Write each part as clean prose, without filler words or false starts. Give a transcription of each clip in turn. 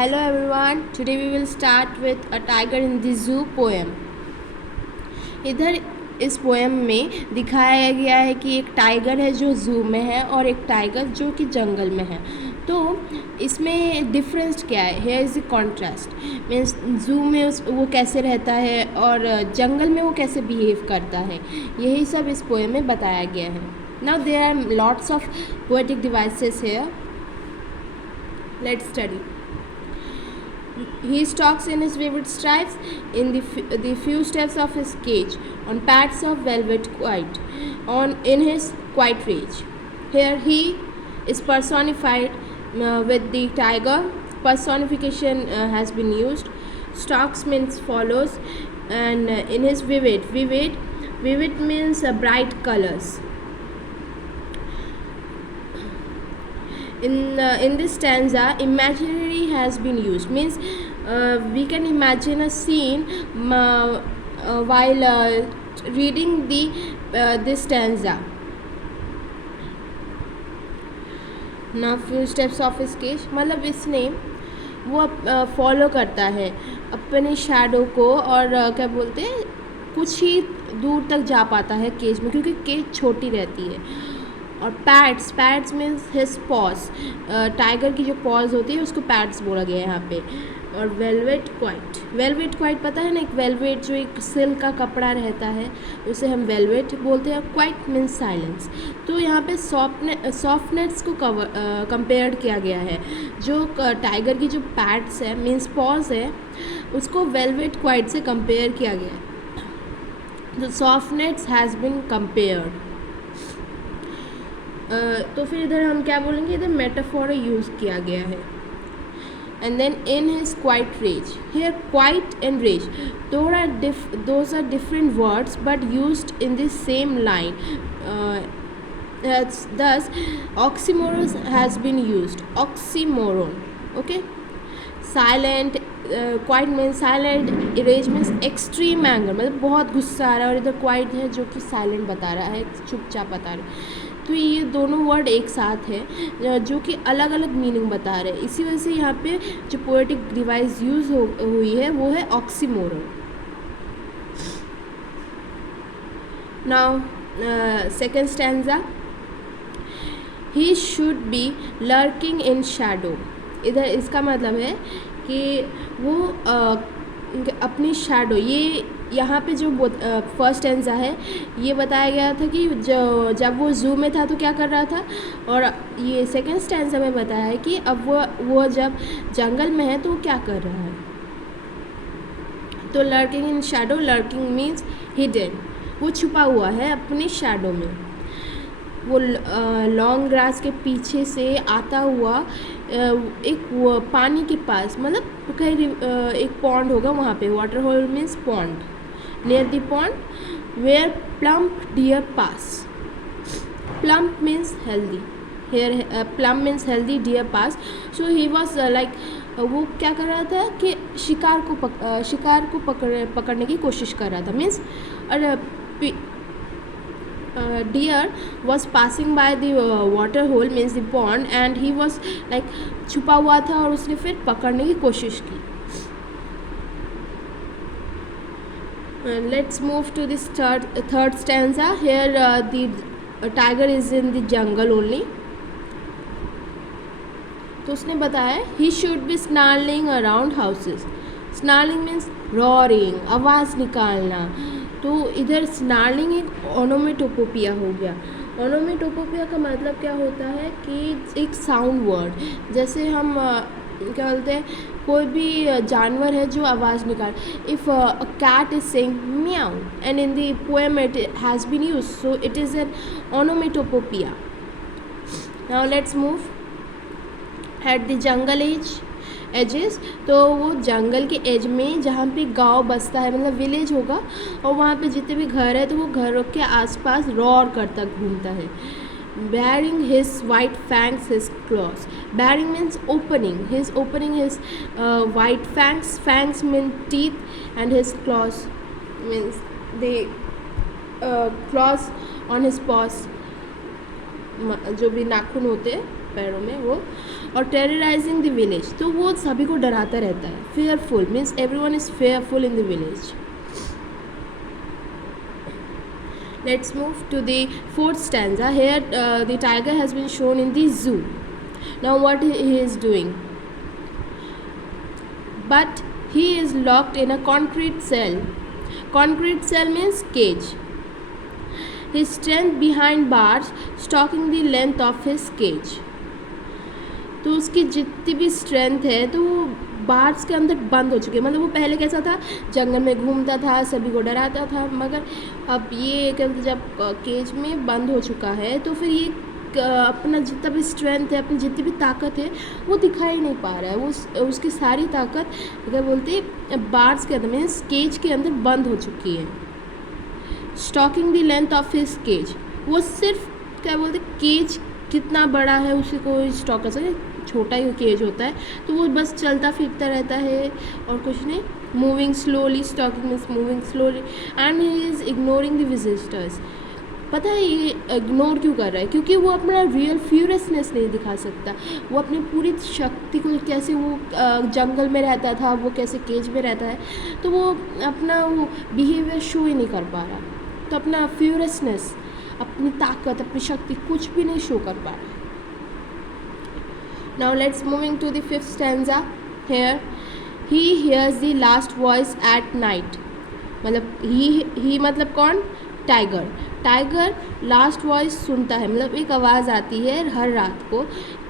Hello everyone, today we will start with a tiger in the zoo poem. इधर इस poem में दिखाया गया है कि एक टाइगर है जो जू में है और एक टाइगर जो कि जंगल में है. तो इसमें डिफरेंस क्या है? Here is the contrast. Means जू में वो कैसे रहता है और जंगल में वो कैसे बिहेव करता है, यही सब इस पोएम में बताया गया है. Now there are lots of poetic devices here. Let's study. He stalks in his vivid stripes in the few steps of his cage, on pads of velvet quiet, in his quiet rage. Here he is personified with the tiger. Personification has been used. Stalks means follows, and in his vivid means bright colors. In this stanza, imaginary has been used. Means we can imagine a scene while reading this stanza. Now few steps of his cage, मतलब इसने वो follow करता है अपने shadow को और क्या बोलते हैं, कुछ ही दूर तक जा पाता है केज में, क्योंकि केज छोटी रहती है. और pads means his pause. Tiger की जो पॉज होती है उसको पैड्स बोला गया है यहाँ पे. और वेलवेट क्वाइट पता है ना, एक वेलवेट जो एक सिल्क का कपड़ा रहता है उसे हम वेलवेट बोलते हैं. Quite means silence. तो यहाँ पे सॉफ्टनेस को कंपेयर किया गया है. जो टाइगर की जो पैड्स है मीन्स पॉज है उसको वेलवेट क्वाइट से कंपेयर किया गया है. तो सॉफ्टनेस हैज़ बिन कंपेयर्ड. तो फिर इधर हम क्या बोलेंगे, इधर मेटाफोर यूज़ किया गया है. And then in his quiet rage. Here quiet and rage those are different words but used in the same line. Thus oxymoron has been used. Oxymoron. Okay. Silent, quiet means silent. Rage means extreme anger, मतलब बहुत गुस्सा आ रहा है. और इधर quite है जो कि साइलेंट बता रहा है, चुपचाप बता रहा है. तो ये दोनों वर्ड एक साथ है जो कि अलग अलग मीनिंग बता रहे हैं. इसी वजह से यहाँ पे जो पोएटिक डिवाइस यूज़ हुई है वो है oxymoron. Now second stanza. He should be lurking in Shadow. इधर इसका मतलब है कि वो अपनी शैडो, ये यहाँ पे जो फर्स्ट स्टैंजा है ये बताया गया था कि जब वो जू में था तो क्या कर रहा था, और ये सेकेंड स्टैंजा में बताया है कि अब वो जब जंगल में है तो वो क्या कर रहा है. तो lurking in Shadow, lurking means hidden. वो छुपा हुआ है अपने शैडो में. वो लॉन्ग ग्रास के पीछे से आता हुआ एक पानी के पास, मतलब कहीं एक पॉन्ड होगा वहाँ पे. Water hole means pond. Near the pond where plump deer pass. Plump means healthy. Here plump means healthy, deer pass. So he was like, वो क्या कर रहा था कि शिकार को पकड़ने की कोशिश कर रहा था. Means deer was passing by the water hole means the pond, and he was like छुपा हुआ था और उसने फिर पकड़ने की कोशिश की. Let's move to this third stanza. Here the tiger is in the jungle only. तो उसने बताया he should be snarling around houses. Snarling means roaring, आवाज़ निकालना. तो इधर स्नार्लिंग एक ओनोमेटोपोपिया हो गया. ओनोमेटोपोपिया का मतलब क्या होता है कि एक साउंड वर्ड. जैसे हम क्या बोलते हैं, कोई भी जानवर है जो आवाज़ निकाल. If a cat is saying meow and in the poem it has been used, so it is an onomatopoeia. Now let's move at the jungle ages. तो वो जंगल के एज में जहाँ पे गांव बसता है, मतलब विलेज होगा, और वहाँ पे जितने भी घर है तो वो घरों के आसपास रॉर करता घूमता है. bearing his white fangs, his claws. Bearing means opening. His opening his white fangs. Fangs mean teeth, and his claws means the claws on his paws, जो भी नाखून होते हैं पैरों में वो. और टेरराइजिंग द विलेज, तो वो सभी को डराता रहता है. Fearful means everyone is fearful in the village. Let's move to the fourth stanza. Here the tiger has been shown in the zoo. Now what he is doing? But he is locked in a concrete cell. Concrete cell means cage. His strength behind bars, stalking the length of his cage. तो उसकी जितनी भी strength है तो वो bars के अंदर बंद हो चुकी है. मतलब वो पहले कैसा था, जंगल में घूमता था, सभी को डराता था, मगर अब ये जब केज में बंद हो चुका है तो फिर ये अपना जितना भी स्ट्रेंथ है, अपनी जितनी भी ताकत है वो दिखाई नहीं पा रहा है. वो उसकी सारी ताकत क्या बोलते हैं बार्स के अंदर मीन्स केज के अंदर बंद हो चुकी है. Stalking the length of his cage, वो सिर्फ क्या बोलते केज कितना बड़ा है उसी को स्टॉक कर सकते. छोटा ही केज होता है तो वो बस चलता फिरता रहता है और कुछ नहीं. Moving slowly, stalking means moving slowly, and he is ignoring the visitors. पता है ये इग्नोर क्यों कर रहा है? क्योंकि वो अपना रियल फ्यूरियसनेस नहीं दिखा सकता. वो अपनी पूरी शक्ति को, कैसे वो जंगल में रहता था, वो कैसे केज में रहता है, तो वो अपना वो बिहेवियर शो ही नहीं कर पा रहा. तो अपना फ्यूरियसनेस, अपनी ताकत, अपनी शक्ति कुछ भी नहीं शो कर पा रहा. Now let's moving to the fifth stanza. Here he hears the last voice at night. मतलब he मतलब कौन? टाइगर. टाइगर लास्ट वॉइस सुनता है, मतलब एक आवाज़ आती है हर रात को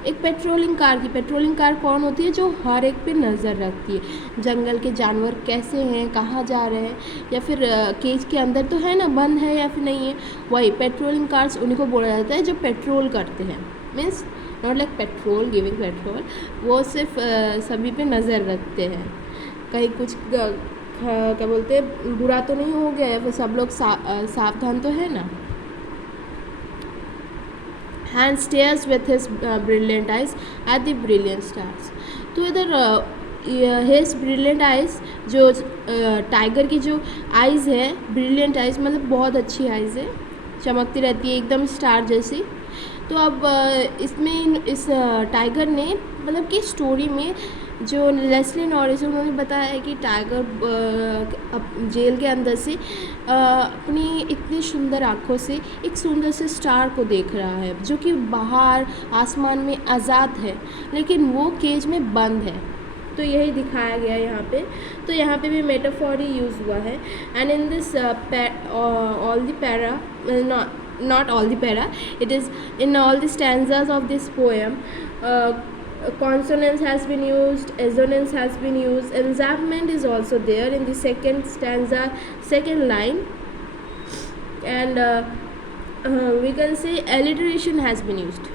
एक पेट्रोलिंग कार की. पेट्रोलिंग कार कौन होती है? जो हर एक पे नज़र रखती है, जंगल के जानवर कैसे हैं, कहाँ जा रहे हैं, या फिर केज के अंदर तो है ना, बंद है या फिर नहीं है. वही पेट्रोलिंग कार्स उन्हीं को बोला जाता है जो पेट्रोल करते हैं. Means not like petrol giving petrol, वो सिर्फ सभी पे नज़र रखते हैं, कहीं कुछ क्या बोलते हैं बुरा तो नहीं हो गया या फिर सब लोग सावधान तो है ना. Hand stairs with his brilliant eyes at the brilliant stars. तो इधर हिज ब्रिलियंट आइज, जो टाइगर की जो आइज़ है, ब्रिलियंट आइज मतलब बहुत अच्छी आइज़ है, चमकती रहती है एकदम स्टार जैसी. तो अब इसमें इस टाइगर ने मतलब कि स्टोरी में जो लेस्ली नॉरिस उन्होंने बताया है कि टाइगर जेल के अंदर से अपनी इतनी सुंदर आँखों से एक सुंदर से स्टार को देख रहा है जो कि बाहर आसमान में आज़ाद है, लेकिन वो केज में बंद है. तो यही दिखाया गया यहाँ पे. तो यहाँ पे भी मेटाफोर ही यूज़ हुआ है. And in this all the para, not all the para, it is in all the stanzas of this poem, consonance has been used, assonance has been used, enjambment is also there in the second stanza, second line, and we can say alliteration has been used.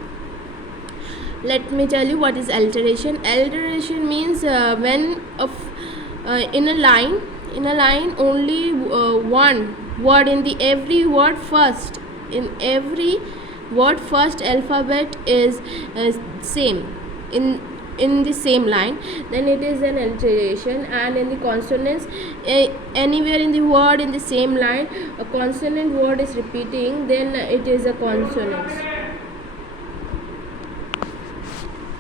Let me tell you what is alliteration. Alliteration means when in a line only one word in the every word first, in every word first alphabet is same in the same line, then it is an alliteration. And in the consonants, anywhere in the word in the same line a consonant word is repeating, then it is a consonance.